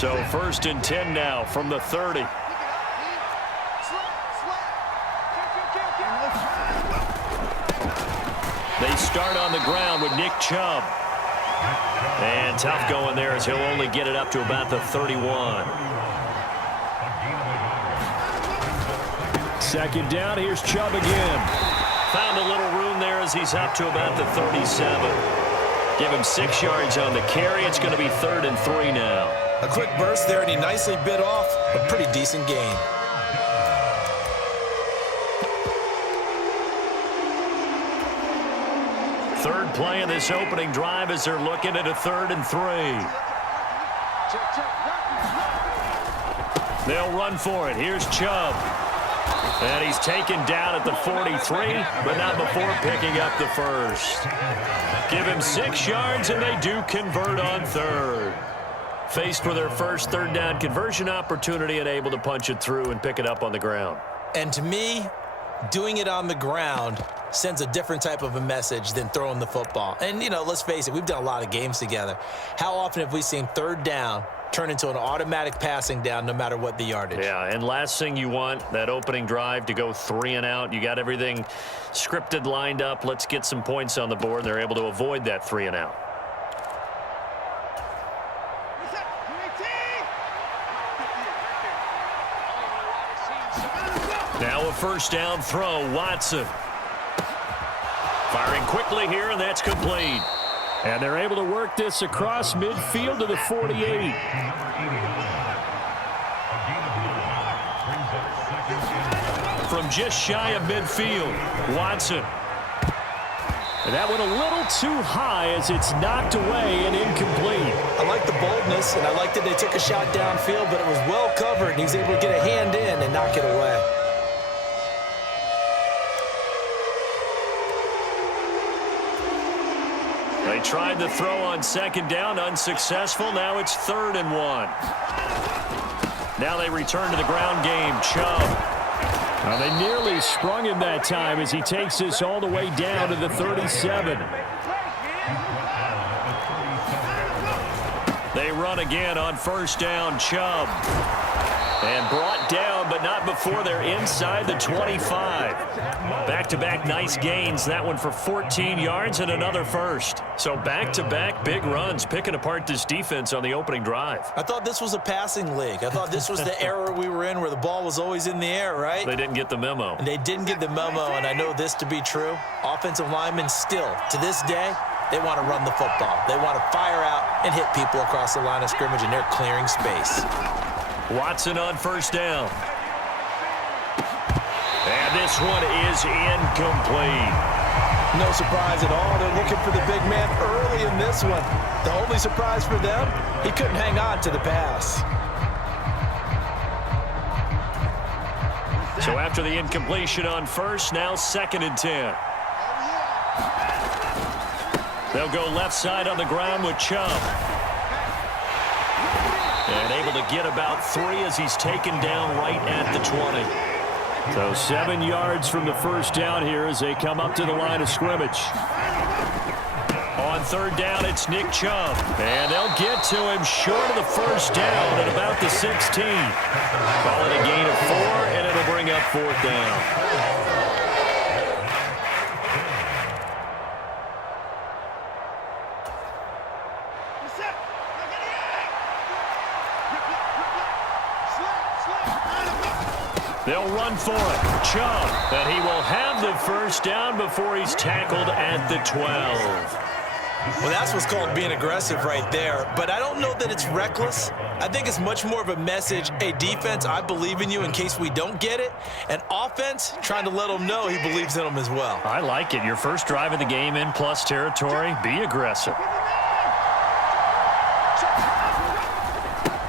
So 1st and 10 now from the 30. They start on the ground with Nick Chubb. And tough going there as he'll only get it up to about the 31. Second down, here's Chubb again. Found a little room there as he's up to about the 37. Give him 6 yards on the carry. It's going to be 3rd and 3 now. A quick burst there, and he nicely bit off a pretty decent gain. Third play of this opening drive as they're looking at a 3rd and 3. They'll run for it. Here's Chubb. And he's taken down at the 43, but not before picking up the first. Give him 6 yards, and they do convert on 3rd. Faced with their first 3rd down conversion opportunity and able to punch it through and pick it up on the ground. And to me, doing it on the ground sends a different type of a message than throwing the football. And, you know, let's face it, we've done a lot of games together. How often have we seen 3rd down turn into an automatic passing down no matter what the yardage? Yeah, and last thing you want, that opening drive to go 3 and out. You got everything scripted, lined up. Let's get some points on the board. They're able to avoid that 3 and out. Now a 1st down throw, Watson. Firing quickly here, and that's complete. And they're able to work this across midfield to the 48. From just shy of midfield, Watson. And that went a little too high as it's knocked away and incomplete. I like the boldness, and I like that they took a shot downfield, but it was well covered, and he's able to get a hand in and knock it away. They tried the throw on 2nd down, unsuccessful. Now it's 3rd and 1. Now they return to the ground game. Chubb. Now they nearly sprung him that time as he takes this all the way down to the 37. They run again on 1st down. Chubb. And brought down, but not before they're inside the 25. Back-to-back nice gains. That one for 14 yards and another first. So back-to-back big runs, picking apart this defense on the opening drive. I thought this was a passing league. I thought this was the era we were in where the ball was always in the air, right? They didn't get the memo. And they didn't get the memo, and I know this to be true. Offensive linemen still, to this day, they want to run the football. They want to fire out and hit people across the line of scrimmage, and they're clearing space. Watson on 1st down. And this one is incomplete. No surprise at all. They're looking for the big man early in this one. The only surprise for them, he couldn't hang on to the pass. So after the incompletion on 1st, now 2nd and 10. They'll go left side on the ground with Chubb. And able to get about 3 as he's taken down right at the 20. So 7 yards from the 1st down here as they come up to the line of scrimmage. On 3rd down, it's Nick Chubb. And they'll get to him short of the 1st down at about the 16. Call it a gain of 4, and it'll bring up 4th down. They'll run for it. Chubb, and he will have the 1st down before he's tackled at the 12. Well, that's what's called being aggressive right there. But I don't know that it's reckless. I think it's much more of a message, hey, defense, I believe in you in case we don't get it. And offense, trying to let them know he believes in them as well. I like it. Your first drive of the game in plus territory, be aggressive.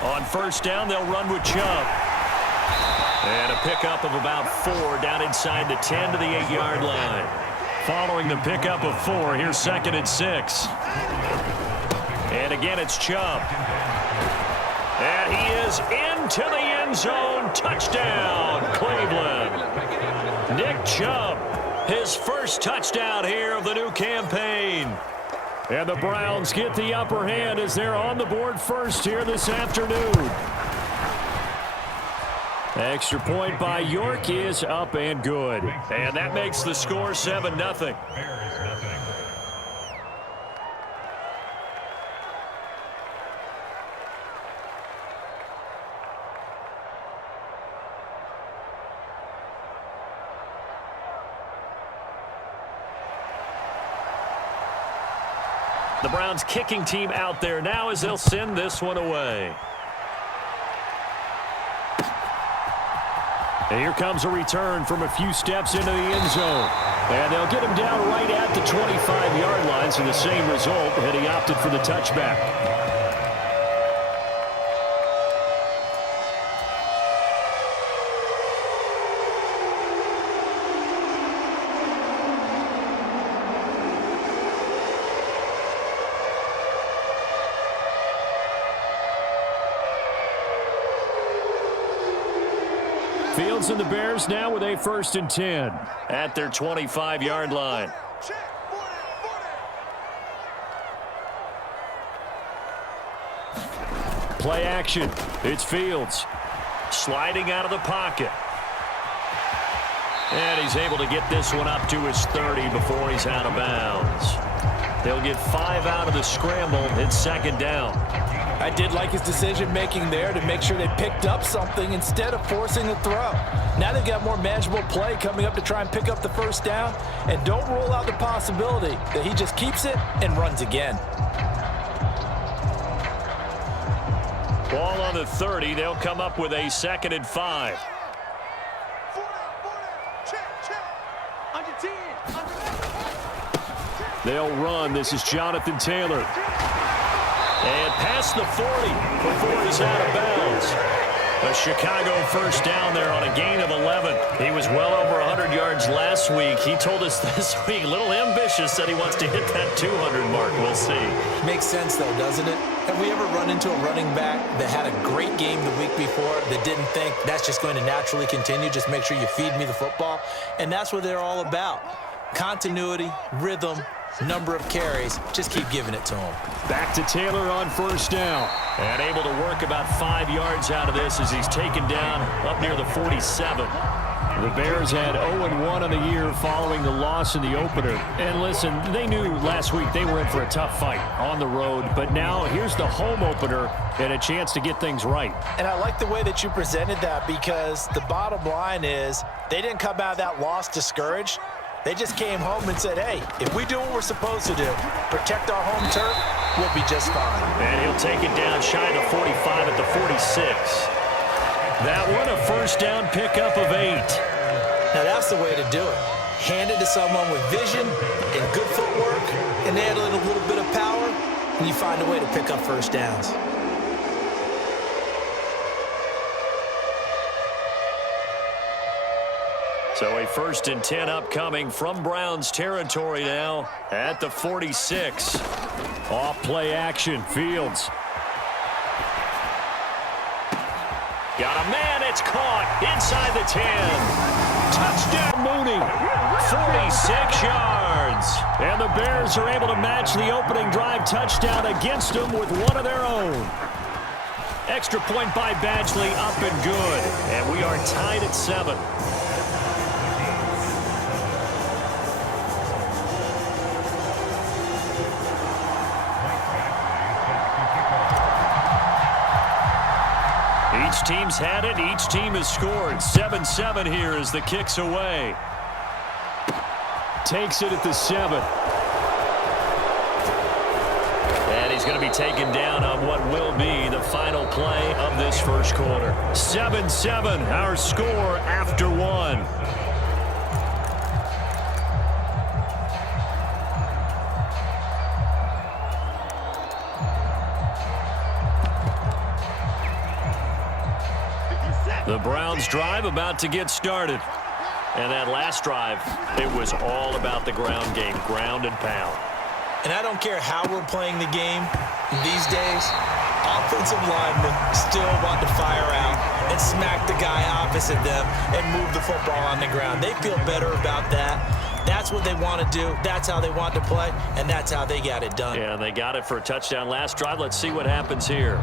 On 1st down, they'll run with Chubb. And a pickup of about 4 down inside the 10 to the 8-yard line. Following the pickup of 4, here's 2nd and 6. And again, it's Chubb. And he is into the end zone. Touchdown, Cleveland. Nick Chubb, his first touchdown here of the new campaign. And the Browns get the upper hand as they're on the board first here this afternoon. Extra point by York is up and good. And that makes the score 7-0. The Browns kicking team out there now as they'll send this one away. And here comes a return from a few steps into the end zone. And they'll get him down right at the 25-yard line, so the same result, and he opted for the touchback. Fields and the Bears now with a 1st and 10 at their 25-yard line. Play action. It's Fields sliding out of the pocket. And he's able to get this one up to his 30 before he's out of bounds. They'll get 5 out of the scramble. It's 2nd down. I did like his decision-making there to make sure they picked up something instead of forcing the throw. Now they've got more manageable play coming up to try and pick up the 1st down. And don't rule out the possibility that he just keeps it and runs again. Ball on the 30. They'll come up with a 2nd and 5. They'll run. This is Jonathan Taylor. And past the 40 before he's out of bounds. A Chicago 1st down there on a gain of 11. He was well over 100 yards last week. He told us this week, a little ambitious, that he wants to hit that 200 mark. We'll see. Makes sense, though, doesn't it? Have we ever run into a running back that had a great game the week before that didn't think that's just going to naturally continue? Just make sure you feed me the football. And that's what they're all about. Continuity, rhythm, number of carries. Just keep giving it to him. Back to Taylor on 1st down. And able to work about 5 yards out of this as he's taken down up near the 47. The Bears had 0-1 on the year following the loss in the opener. And listen, they knew last week they were in for a tough fight on the road. But now here's the home opener and a chance to get things right. And I like the way that you presented that, because the bottom line is they didn't come out of that loss discouraged. They just came home and said, hey, if we do what we're supposed to do, protect our home turf, we'll be just fine. And he'll take it down shy of the 45 at the 46. That one a 1st down pickup of 8. Now that's the way to do it. Hand it to someone with vision and good footwork, and add a little bit of power, and you find a way to pick up 1st downs. So a 1st and 10 upcoming from Browns territory now at the 46. Off play action. Fields. Got a man. It's caught inside the 10. Touchdown Mooney. 46 yards. And the Bears are able to match the opening drive touchdown against them with one of their own. Extra point by Badgley, up and good. And we are tied at 7. Each team's had it. Each team has scored. 7-7 here as the kick's away. Takes it at the 7. And he's going to be taken down on what will be the final play of this 1st quarter. 7-7, our score after 1. The Browns drive about to get started. And that last drive, it was all about the ground game, ground and pound. And I don't care how we're playing the game these days, offensive linemen still want to fire out and smack the guy opposite them and move the football on the ground. They feel better about that That's what they want to do. That's how they want to play, and that's how they got it done. Yeah, they got it for a touchdown last drive. Let's see what happens here.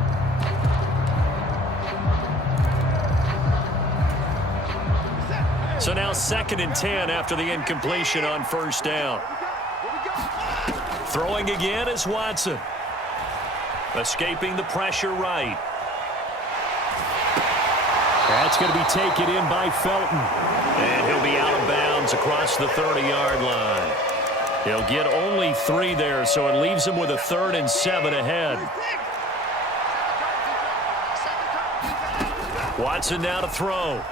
So now 2nd and 10 after the incompletion on first down. Throwing again is Watson. Escaping the pressure right. That's going to be taken in by Felton. And he'll be out of bounds across the 30-yard line. He'll get only 3 there, so it leaves him with a 3rd and 7 ahead. Watson now to throw.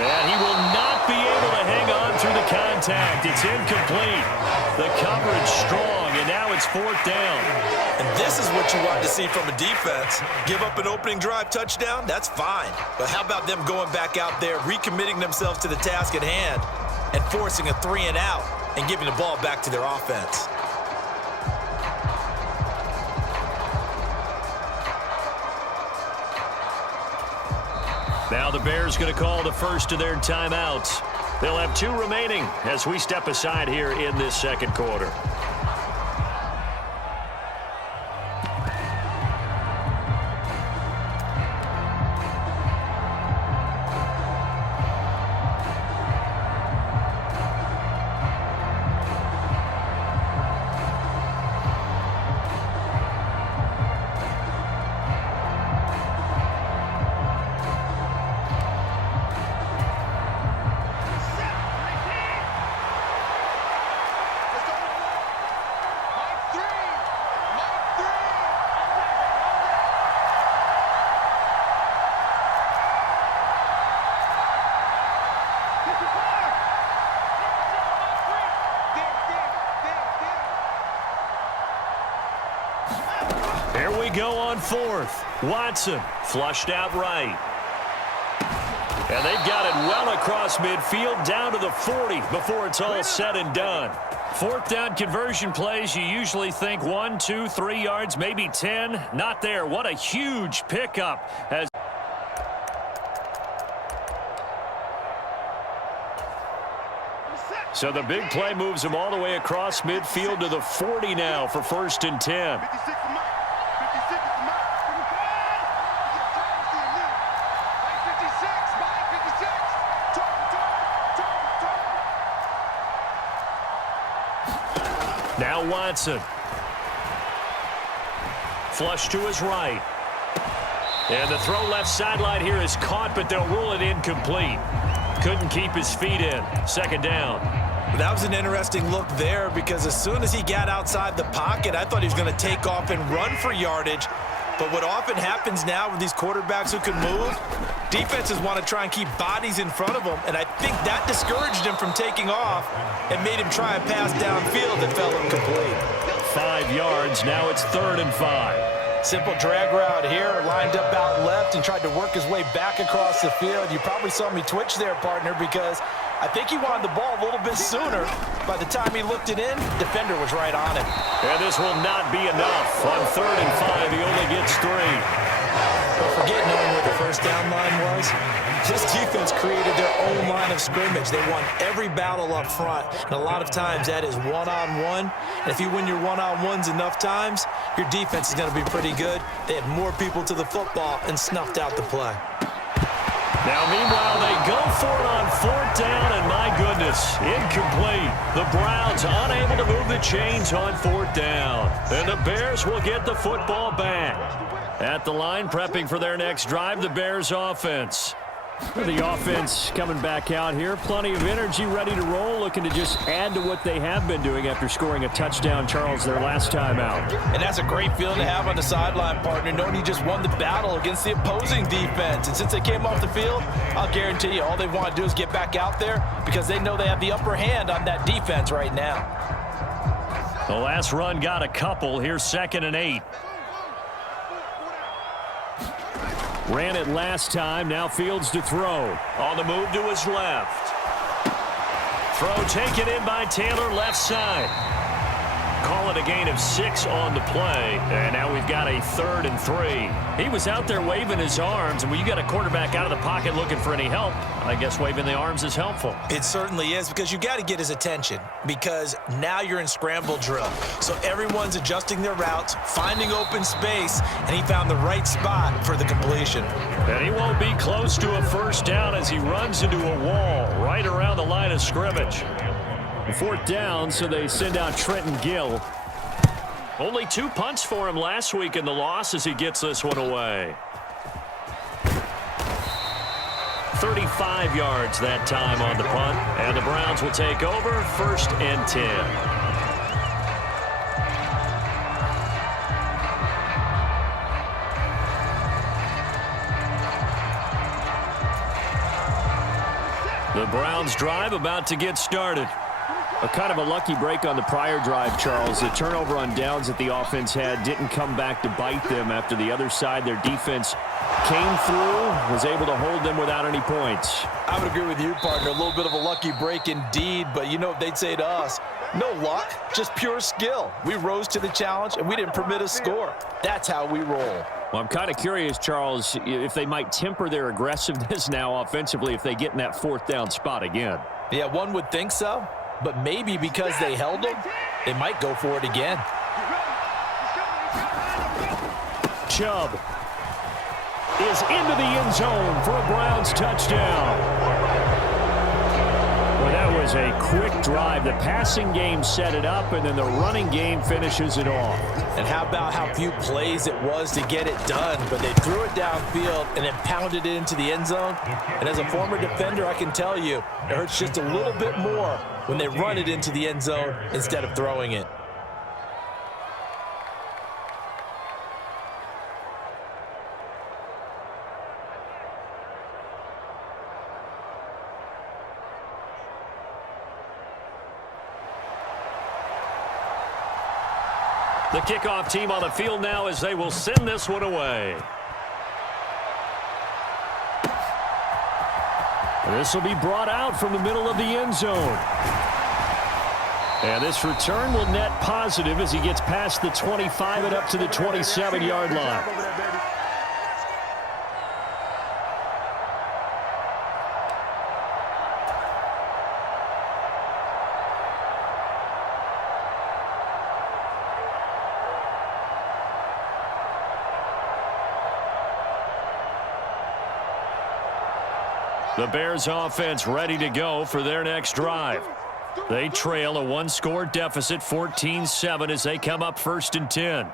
And he will not be able to hang on through the contact. It's incomplete. The coverage strong, and now it's 4th down. And this is what you want to see from a defense. Give up an opening drive touchdown, that's fine. But how about them going back out there, recommitting themselves to the task at hand, and forcing a 3 and out, and giving the ball back to their offense? Now the Bears going to call the first of their timeouts. They'll have 2 remaining as we step aside here in this second quarter. Here we go on 4th. Watson flushed out right. And they've got it well across midfield down to the 40 before it's all said and done. 4th down conversion plays, you usually think 1, 2, 3 yards, maybe 10. Not there. What a huge pickup. So the big play moves him all the way across midfield to the 40 now for 1st and 10. Now Watson. Flush to his right. And the throw left sideline here is caught, but they'll rule it incomplete. Couldn't keep his feet in. 2nd down. That was an interesting look there because as soon as he got outside the pocket, I thought he was going to take off and run for yardage. But what often happens now with these quarterbacks who can move, defenses want to try and keep bodies in front of them, and I think that discouraged him from taking off and made him try a pass downfield that fell incomplete. 5 yards, now it's 3rd and 5. Simple drag route here, lined up out left and tried to work his way back across the field. You probably saw me twitch there, partner, because I think he wanted the ball a little bit sooner. By the time he looked it in, defender was right on him. And this will not be enough. On 3rd and 5, he only gets 3. Don't forget knowing where the first down line was. This defense created their own line of scrimmage. They won every battle up front, and a lot of times that is one-on-one. And if you win your one-on-ones enough times, your defense is going to be pretty good. They had more people to the football and snuffed out the play. Now, meanwhile, they go for it on 4th down, and my goodness, incomplete. The Browns unable to move the chains on 4th down. And the Bears will get the football back. At the line, prepping for their next drive, the Bears offense. The offense coming back out here. Plenty of energy, ready to roll, looking to just add to what they have been doing after scoring a touchdown, Charles, their last time out. And that's a great feeling to have on the sideline, partner, knowing you just won the battle against the opposing defense. And since they came off the field, I'll guarantee you all they want to do is get back out there because they know they have the upper hand on that defense right now. The last run got a couple. Here's 2nd and 8. Ran it last time. Now Fields to throw. On the move to his left. Throw taken in by Taylor, left side. Call it a gain of 6 on the play. And now we've got a 3rd and 3. He was out there waving his arms, and when you got a quarterback out of the pocket looking for any help, I guess waving the arms is helpful. It certainly is, because you got to get his attention, because now you're in scramble drill. So everyone's adjusting their routes, finding open space, and he found the right spot for the completion. And he won't be close to a first down as he runs into a wall right around the line of scrimmage. 4th down, so they send out Trenton Gill. Only 2 punts for him last week in the loss as he gets this one away. 35 yards that time on the punt, and the Browns will take over 1st and 10. The Browns drive about to get started. A kind of a lucky break on the prior drive, Charles. The turnover on downs that the offense had didn't come back to bite them after the other side. Their defense came through, was able to hold them without any points. I would agree with you, partner. A little bit of a lucky break indeed, but you know what they'd say to us? No luck, just pure skill. We rose to the challenge, and we didn't permit a score. That's how we roll. Well, I'm kind of curious, Charles, if they might temper their aggressiveness now offensively if they get in that 4th down spot again. Yeah, one would think so. But maybe because they held him, they might go for it again. Chubb is into the end zone for a Browns touchdown. Well, that was a quick drive. The passing game set it up, and then the running game finishes it off. And how about how few plays it was to get it done, but they threw it downfield and then pounded it into the end zone. And as a former defender, I can tell you, it hurts just a little bit more when they run it into the end zone instead of throwing it. The kickoff team on the field now as they will send this one away. This will be brought out from the middle of the end zone. And this return will net positive as he gets past the 25 and up to the 27-yard line. The Bears offense ready to go for their next drive. They trail a 1-score deficit, 14-7, as they come up 1st and 10.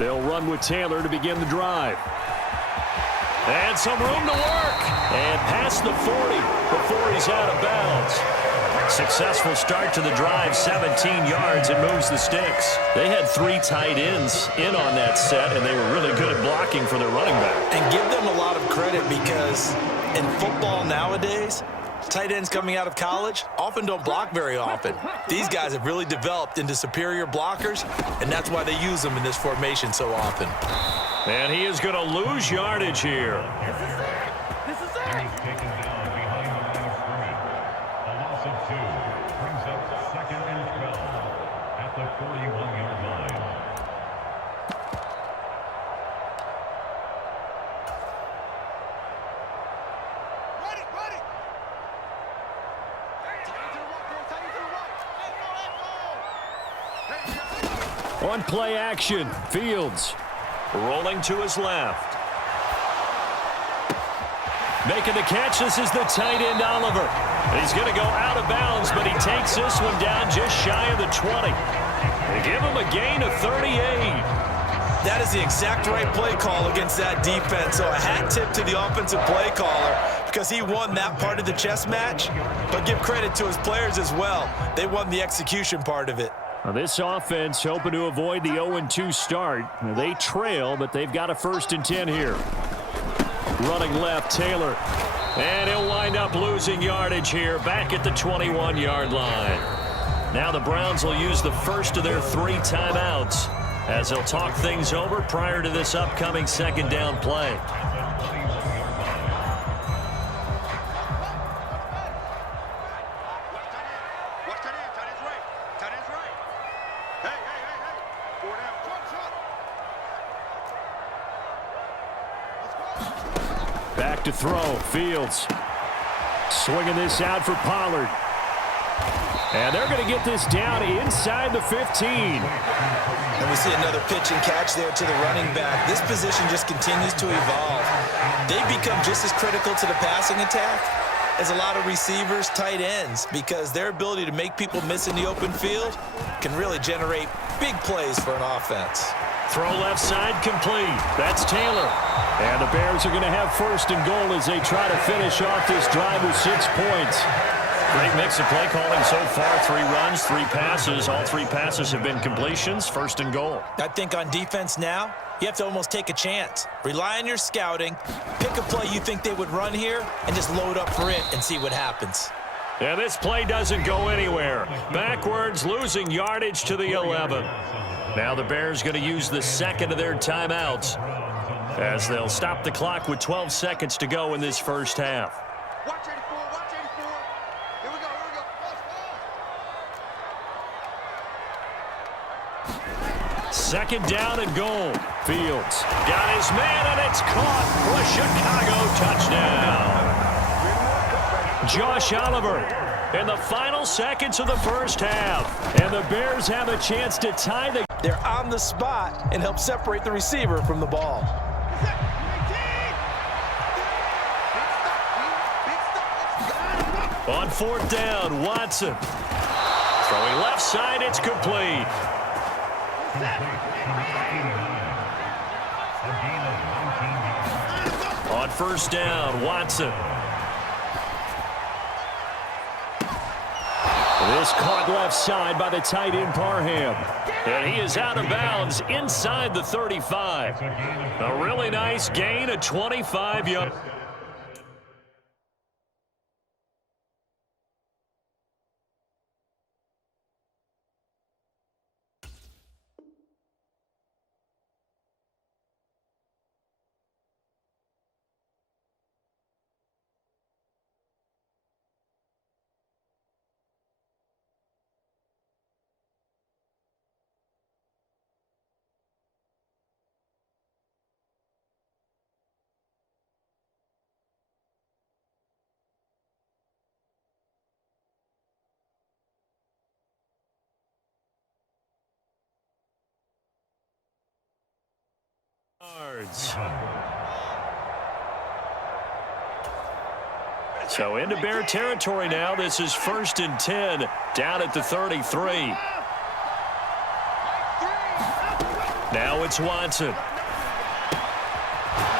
They'll run with Taylor to begin the drive. And some room to work. And past the 40 before he's out of bounds. Successful start to the drive, 17 yards, and moves the sticks. They had 3 tight ends in on that set, and they were really good at blocking for their running back. And give them a lot of credit, because in football nowadays, tight ends coming out of college often don't block very often. These guys have really developed into superior blockers, and that's why they use them in this formation so often. And he is going to lose yardage here. This is it. He's taken down behind the line of scrimmage. A loss of 2 brings up 2nd and 12 at the 41-yard line. On play action, Fields rolling to his left. Making the catch, this is the tight end, Oliver. He's going to go out of bounds, but he takes this one down just shy of the 20. They give him a gain of 38. That is the exact right play call against that defense. So a hat tip to the offensive play caller, because he won that part of the chess match. But give credit to his players as well. They won the execution part of it. Now this offense hoping to avoid the 0-2 start. Now they trail, but they've got a 1st and 10 here. Running left, Taylor. And he'll wind up losing yardage here, back at the 21-yard line. Now the Browns will use the first of their 3 timeouts as they'll talk things over prior to this upcoming 2nd down play. Back to throw. Fields. Swinging this out for Pollard. And they're going to get this down inside the 15. And we see another pitch and catch there to the running back. This position just continues to evolve. They become just as critical to the passing attack as a lot of receivers, tight ends, because their ability to make people miss in the open field can really generate big plays for an offense. Throw left side complete. That's Taylor. And the Bears are going to have first and goal as they try to finish off this drive with 6 points. Great mix of play calling so far. 3 runs, 3 passes. All 3 passes have been completions. First and goal. I think on defense now, you have to almost take a chance. Rely on your scouting. Pick a play you think they would run here and just load up for it and see what happens. And this play doesn't go anywhere. Backwards, losing yardage to the 11. Now the Bears going to use the second of their timeouts as they'll stop the clock with 12 seconds to go in this first half. Watch 84, watch 84. Here we go, here we go. Second down and goal. Fields got his man, and it's caught for a Chicago touchdown. Josh Oliver in the final seconds of the first half. And the Bears have a chance to tie the... They're on the spot and help separate the receiver from the ball. On fourth down, Watson. Throwing left side, it's complete. On first down, Watson. This caught left side by the tight end Parham. And he is out of bounds inside the 35. A really nice gain, a 25-yard. So into Bear territory now. This is 1st and 10 down at the 33. Now it's Watson.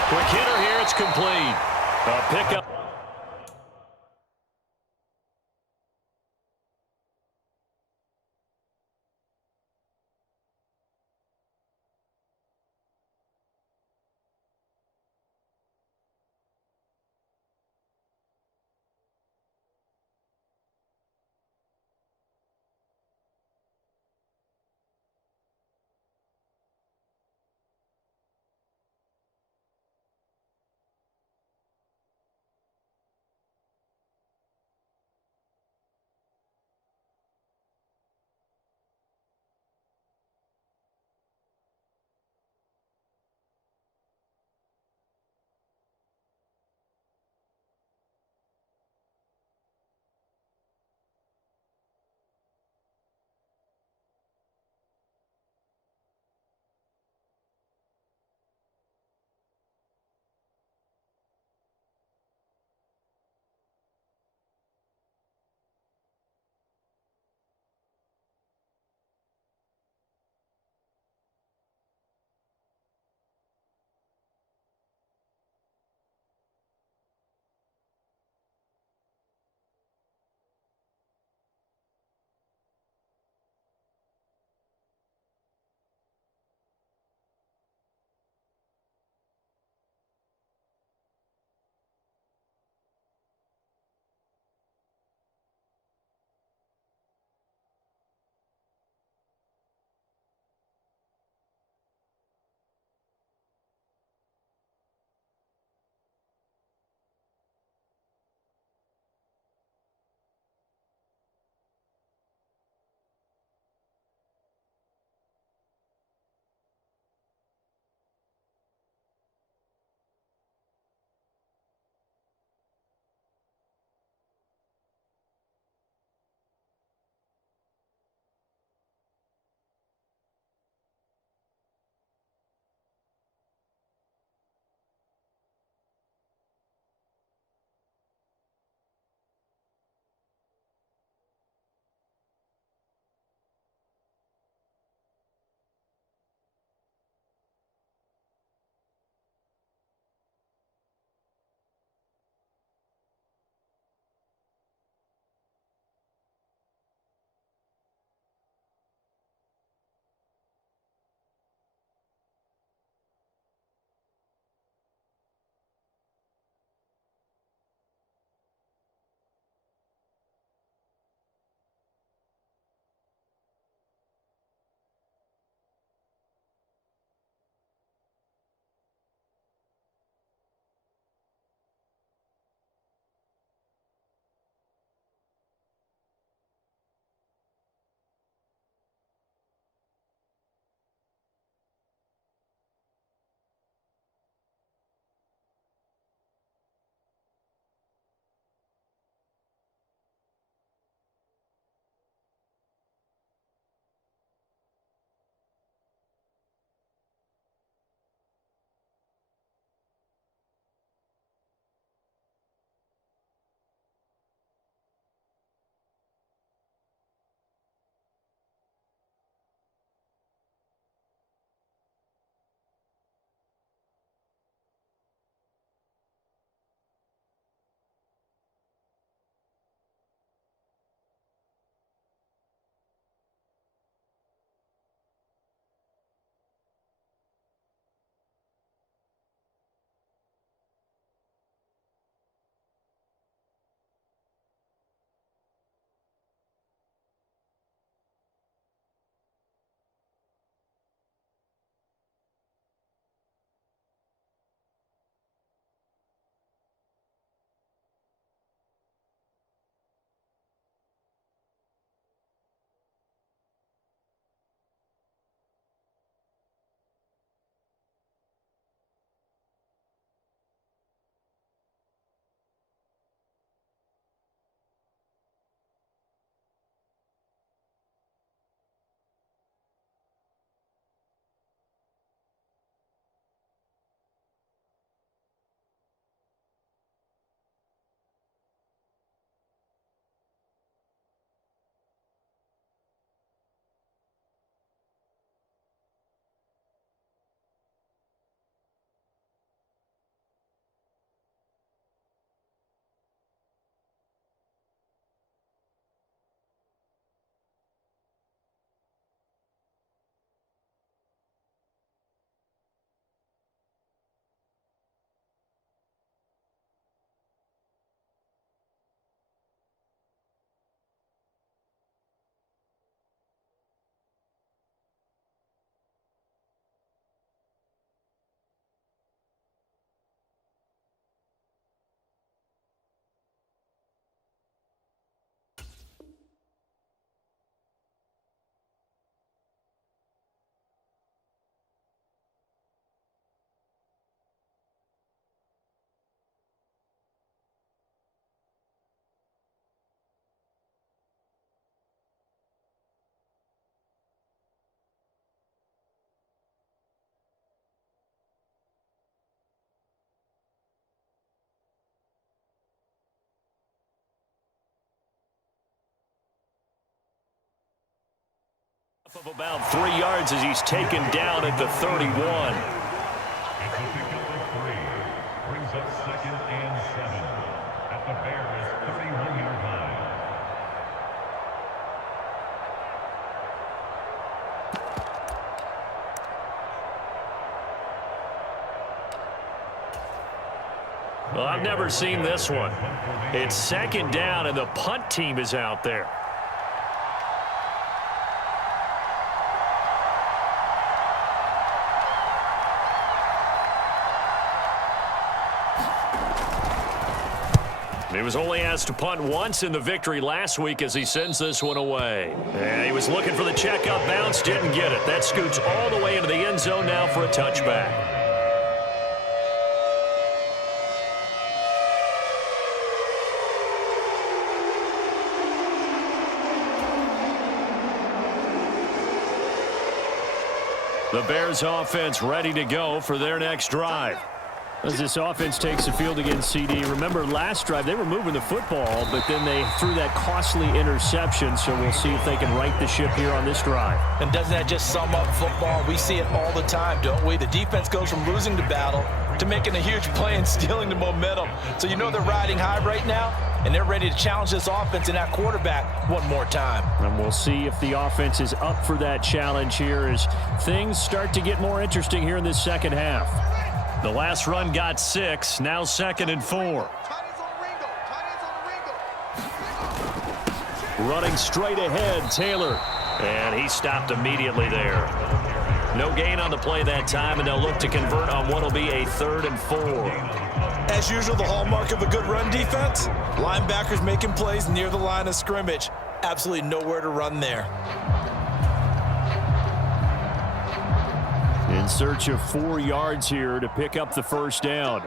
Quick hitter here. It's complete. A pickup. Of about 3 yards as he's taken down at the 31. It's a pickup of 3. Brings up 2nd and 7 at the Bears' 31-yard line. Well, I've never seen this one. It's 2nd down, and the punt team is out there. He was only asked to punt once in the victory last week as he sends this one away. And he was looking for the checkup bounce, didn't get it. That scoots all the way into the end zone now for a touchback. The Bears offense ready to go for their next drive. As this offense takes the field against CD, remember last drive they were moving the football, but then they threw that costly interception, so we'll see if they can right the ship here on this drive. And doesn't that just sum up football? We see it all the time, don't we? The defense goes from losing the battle to making a huge play and stealing the momentum. So you know they're riding high right now, and they're ready to challenge this offense and that quarterback one more time. And we'll see if the offense is up for that challenge here as things start to get more interesting here in this second half. The last run got 6, now 2nd and 4. Running straight ahead, Taylor. And he stopped immediately there. No gain on the play that time, and they'll look to convert on what will be a 3rd and 4. As usual, the hallmark of a good run defense, linebackers making plays near the line of scrimmage. Absolutely nowhere to run there. In search of 4 yards here to pick up the first down.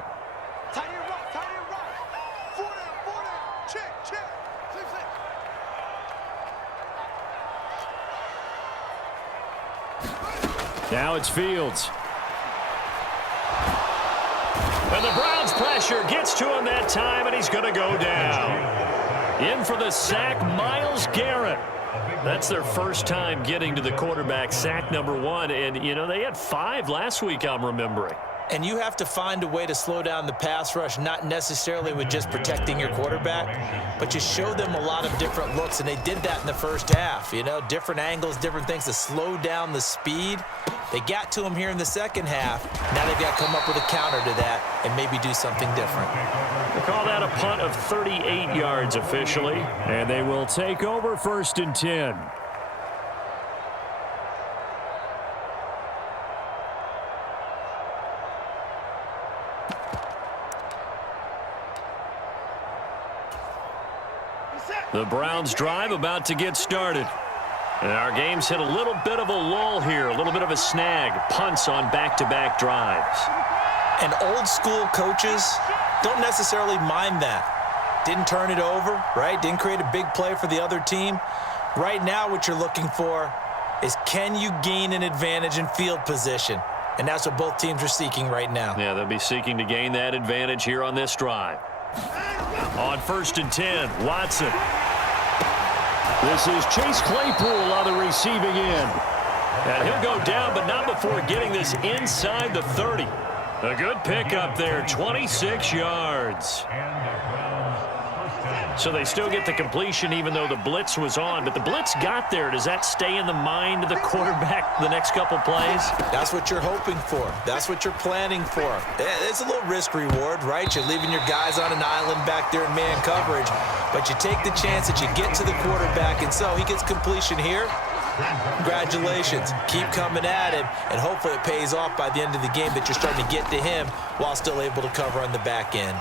Tight end right. 4 down. Check. 6. Now it's Fields. And the Browns pressure gets to him that time, and he's going to go down. In for the sack, Myles Garrett. That's their first time getting to the quarterback, sack number 1. And, you know, they had 5 last week, I'm remembering. And you have to find a way to slow down the pass rush, not necessarily with just protecting your quarterback, but you show them a lot of different looks, and they did that in the first half. You know, different angles, different things to slow down the speed. They got to him here in the second half. Now they've got to come up with a counter to that and maybe do something different. They call that a punt of 38 yards officially, and they will take over 1st and 10. The Browns drive about to get started. And our game's hit a little bit of a lull here, a little bit of a snag. Punts on back-to-back drives. And old school coaches don't necessarily mind that. Didn't turn it over, right? Didn't create a big play for the other team. Right now what you're looking for is can you gain an advantage in field position? And that's what both teams are seeking right now. Yeah, they'll be seeking to gain that advantage here on this drive. On 1st and 10, Watson. This is Chase Claypool on the receiving end. And he'll go down, but not before getting this inside the 30. A good pickup there, 26 yards. So they still get the completion even though the blitz was on. But the blitz got there. Does that stay in the mind of the quarterback the next couple plays? That's what you're hoping for. That's what you're planning for. It's a little risk reward, right? You're leaving your guys on an island back there in man coverage. But you take the chance that you get to the quarterback, and so he gets completion here. Congratulations. Keep coming at him, and hopefully it pays off by the end of the game that you're starting to get to him while still able to cover on the back end.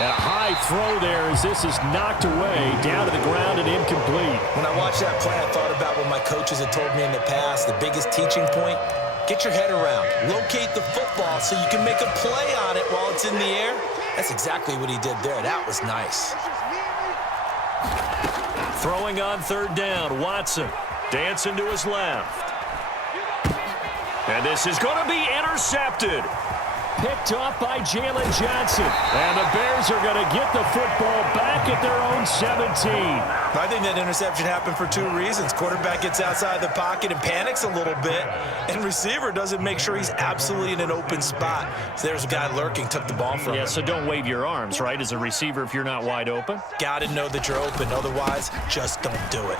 And a high throw there as this is knocked away, down to the ground and incomplete. When I watched that play, I thought about what my coaches had told me in the past. The biggest teaching point, get your head around. Locate the football so you can make a play on it while it's in the air. That's exactly what he did there. That was nice. Throwing on 3rd down, Watson dancing to his left. And this is going to be intercepted. picked off by Jalen Johnson. And the Bears are going to get the football back at their own 17. I think that interception happened for two reasons. Quarterback gets outside the pocket and panics a little bit, and receiver doesn't make sure he's absolutely in an open spot. So there's a guy lurking, took the ball from him. Yeah, so don't wave your arms, right, as a receiver if you're not wide open. Got to know that you're open. Otherwise, just don't do it.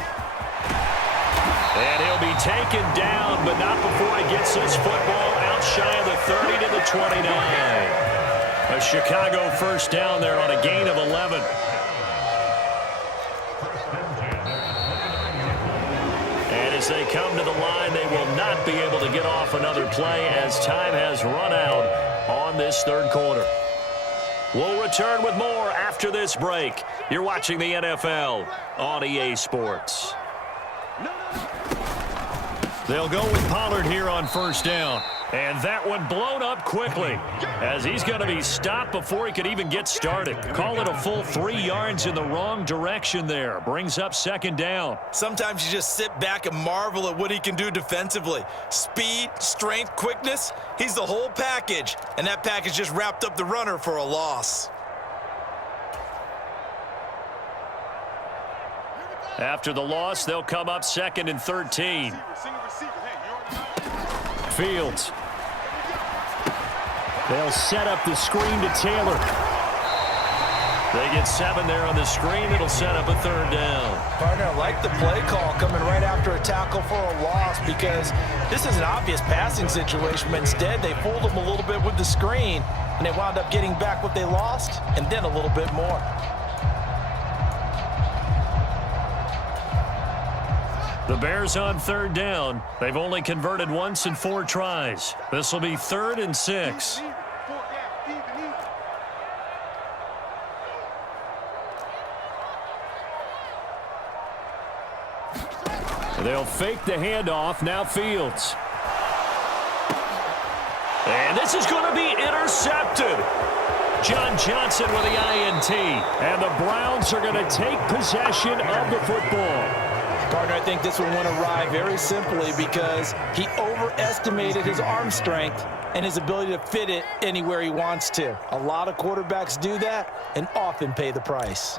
And he'll be taken down, but not before he gets this football out shy of the 30 to the 29. A Chicago first down there on a gain of 11. And as they come to the line, they will not be able to get off another play as time has run out on this third quarter. We'll return with more after this break. You're watching the NFL on EA Sports. They'll go with Pollard here on first down. And that one blown up quickly as he's going to be stopped before he could even get started. Call it a full 3 yards in the wrong direction there. Brings up second down. Sometimes you just sit back and marvel at what he can do defensively. Speed, strength, quickness, he's the whole package. And that package just wrapped up the runner for a loss. After the loss, they'll come up 2nd and 13. Fields. They'll set up the screen to Taylor. They get 7 there on the screen. It'll set up a third down. Partner, I like the play call coming right after a tackle for a loss because this is an obvious passing situation, but instead they fooled them a little bit with the screen, and they wound up getting back what they lost and then a little bit more. The Bears on third down. They've only converted once in 4 tries. This will be 3rd and 6. They'll fake the handoff. Now Fields. And this is going to be intercepted. John Johnson with the INT. And the Browns are going to take possession of the football. Partner, I think this one went awry very simply because he overestimated his arm strength and his ability to fit it anywhere he wants to. A lot of quarterbacks do that and often pay the price.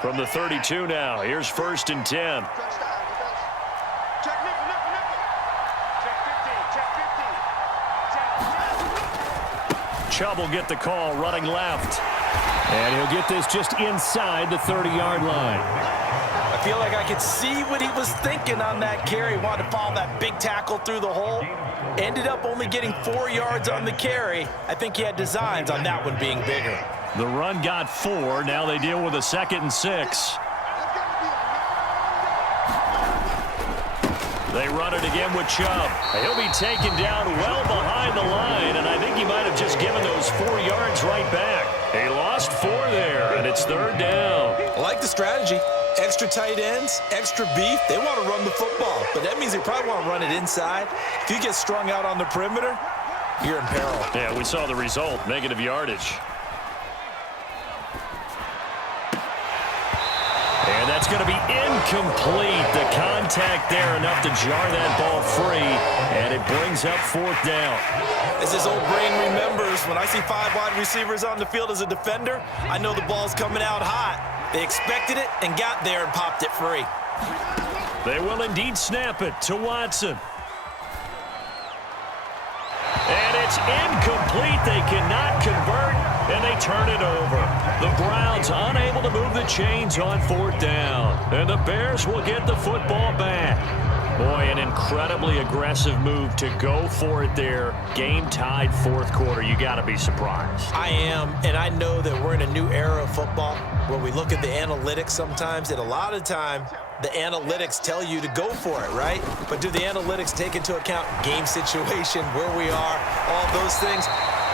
From the 32 now, here's 1st and 10. Chubb will get the call running left. And he'll get this just inside the 30-yard line. I feel like I could see what he was thinking on that carry. Wanted to follow that big tackle through the hole. Ended up only getting 4 yards on the carry. I think he had designs on that one being bigger. The run got 4. Now they deal with a 2nd and 6. They run it again with Chubb. He'll be taken down well behind the line, and I think he might have just given those 4 yards right back. He lost 4 there, and it's 3rd down. I like the strategy. Extra tight ends, extra beef. They want to run the football, but that means they probably want to run it inside. If you get strung out on the perimeter, you're in peril. Yeah, we saw the result, negative yardage. And that's going to be incomplete. The contact there enough to jar that ball free, and it brings up 4th down. As his old brain remembers, when I see 5 wide receivers on the field as a defender, I know the ball's coming out hot. They expected it and got there and popped it free. They will indeed snap it to Watson. And it's incomplete. They cannot convert, and they turn it over. The Browns unable to move the chains on 4th down. And the Bears will get the football back. Boy, an incredibly aggressive move to go for it there. Game tied 4th quarter. You got to be surprised. I am, and I know that we're in a new era of football where we look at the analytics sometimes, and a lot of time the analytics tell you to go for it, right? But do the analytics take into account game situation, where we are, all those things?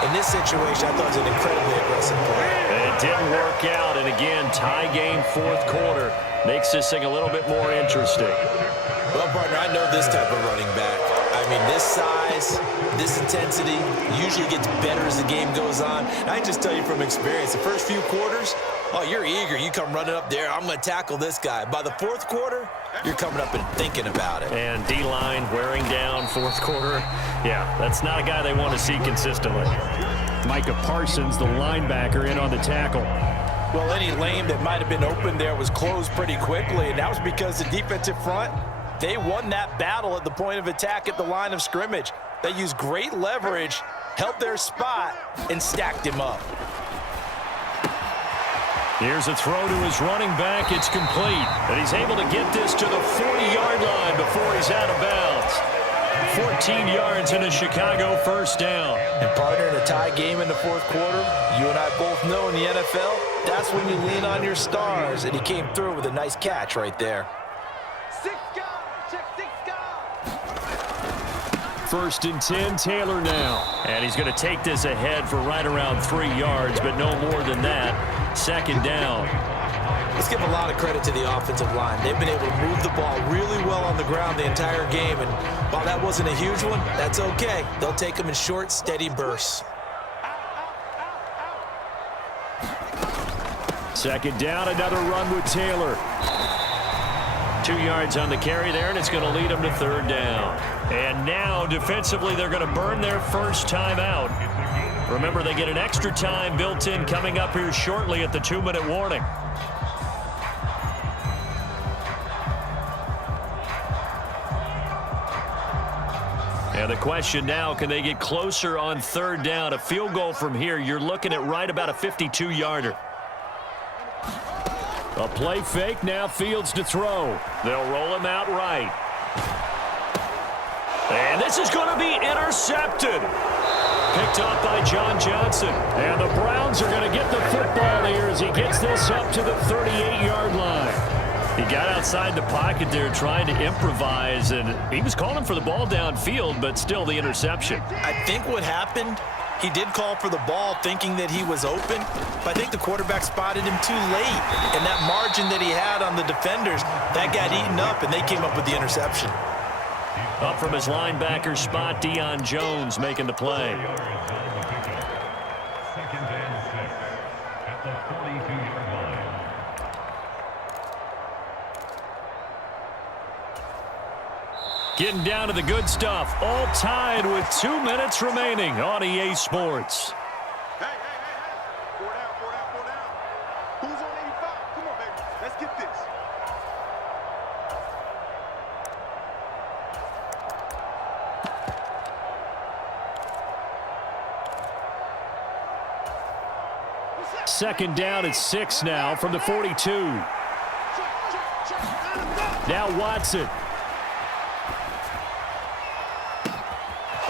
In this situation, I thought it was an incredibly aggressive play. And it didn't work out, and again, tie game 4th quarter makes this thing a little bit more interesting. Well, partner, I know this type of running back. I mean, this size, this intensity usually gets better as the game goes on. I can just tell you from experience, the first few quarters, Oh, you're eager. You come running up there. I'm going to tackle this guy. By the fourth quarter, you're coming up and thinking about it. And D-line wearing down fourth quarter. Yeah, that's not a guy they want to see consistently. Micah Parsons, the linebacker, in on the tackle. Well, any lane that might have been open there was closed pretty quickly, and that was because the defensive front, they won that battle at the point of attack at the line of scrimmage. They used great leverage, held their spot, and stacked him up. Here's a throw to his running back. It's complete. And he's able to get this to the 40-yard line before he's out of bounds. 14 yards in a Chicago first down. And partner, in a tie game in the fourth quarter, you and I both know in the NFL, that's when you lean on your stars. And he came through with a nice catch right there. 6 guys. Check 6 guys. First and 10, Taylor now. And he's going to take this ahead for right around 3 yards, but no more than that. Second down. Let's give a lot of credit to the offensive line. They've been able to move the ball really well on the ground the entire game. And while that wasn't a huge one, that's okay. They'll take them in short, steady bursts. Second down, another run with Taylor. 2 yards on the carry there, and it's going to lead them to third down. And now, defensively, they're going to burn their first time out. Remember, they get an extra time built in coming up here shortly at the 2-minute warning. And the question now, can they get closer on third down? A field goal from here, you're looking at right about a 52-yarder. A play fake, now Fields to throw. They'll roll him out right. And this is going to be intercepted. Picked up by John Johnson. And the Browns are going to get the football here as he gets this up to the 38-yard line. He got outside the pocket there trying to improvise, and he was calling for the ball downfield, but still the interception. I think what happened, he did call for the ball thinking that he was open, but I think the quarterback spotted him too late. And that margin that he had on the defenders, that got eaten up, and they came up with the interception. Up from his linebacker spot, Deion Jones making the play. Second and 6 at the 42-yard line. Getting down to the good stuff. All tied with 2 minutes remaining on EA Sports. Hey. 4 down. Who's on 85? Come on, baby. Let's get this. Second down at 6 now from the 42. Now Watson.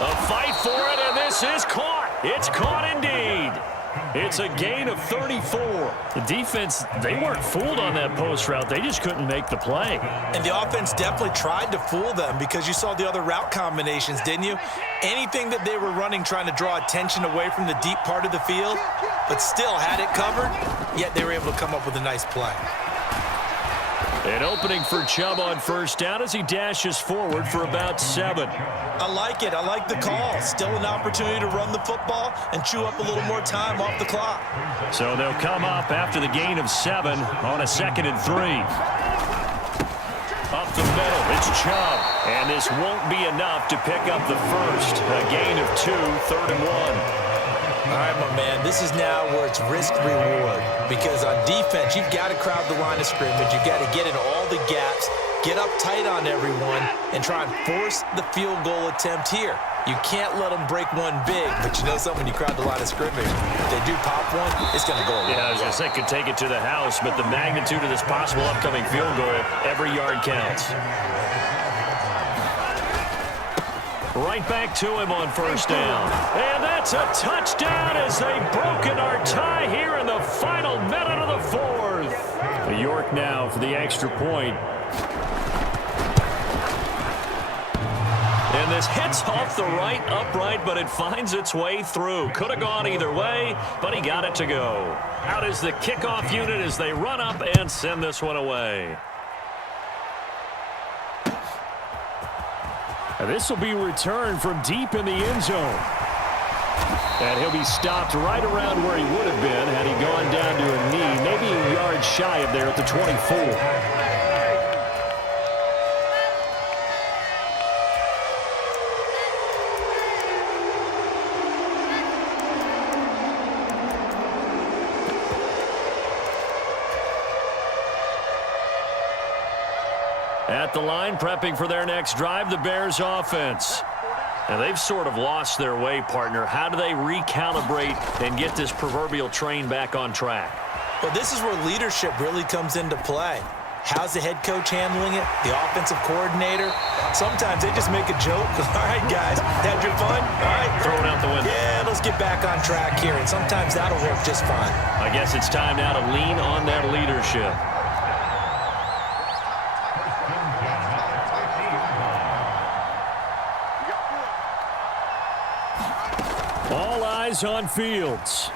A fight for it, and this is caught. It's caught indeed. It's a gain of 34. The defense, they weren't fooled on that post route. They just couldn't make the play. And the offense definitely tried to fool them because you saw the other route combinations, didn't you? Anything that they were running trying to draw attention away from the deep part of the field, but still had it covered, yet they were able to come up with a nice play. An opening for Chubb on first down as he dashes forward for about 7. I like it. I like the call. Still an opportunity to run the football and chew up a little more time off the clock. So they'll come up after the gain of 7 on a 2nd and 3. Up the middle, it's Chubb. And this won't be enough to pick up the first. A gain of 2, 3rd and 1. All right, my man, this is now where it's risk-reward. Because on defense, you've got to crowd the line of scrimmage. You've got to get in all the gaps, get up tight on everyone, and try and force the field goal attempt here. You can't let them break one big, but you know something, when you crowd the line of scrimmage, if they do pop one, it's going to go away. Yeah, I was going to say, could take it to the house, but the magnitude of this possible upcoming field goal, every yard counts. Right back to him on first down. And that's a touchdown as they've broken our tie here in the final minute of the 4th. The York now for the extra point. And this hits off the right upright, but it finds its way through. Could have gone either way, but he got it to go. Out is the kickoff unit as they run up and send this one away. And this will be returned from deep in the end zone. And he'll be stopped right around where he would have been had he gone down to a knee, maybe a yard shy of there at the 24. At the line, prepping for their next drive, the Bears offense. Now, they've sort of lost their way, partner. How do they recalibrate and get this proverbial train back on track? Well, this is where leadership really comes into play. How's the head coach handling it? The offensive coordinator? Sometimes they just make a joke. All right, guys, had your fun? All right. Throw it out the window. Yeah, let's get back on track here. And sometimes that'll work just fine. I guess it's time now to lean on that leadership. All eyes on Fields.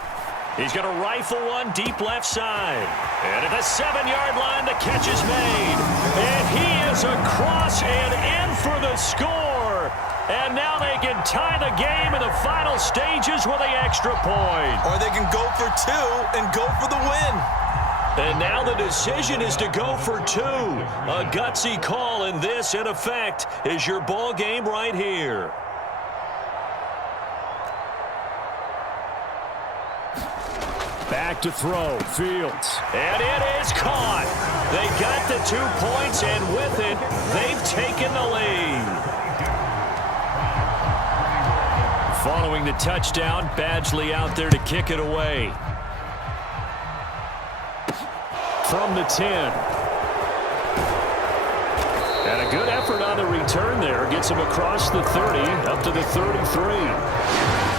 He's going to rifle one deep left side. And at the 7-yard line, the catch is made. And he is across and in for the score. And now they can tie the game in the final stages with the extra point. Or they can go for 2 and go for the win. And now the decision is to go for 2. A gutsy call, and this, in effect, is your ball game right here. Back to throw, Fields. And it is caught. They got the 2 points, and with it, they've taken the lead. Following the touchdown, Badgley out there to kick it away. From the 10. And a good effort on the return there. Gets him across the 30, up to the 33.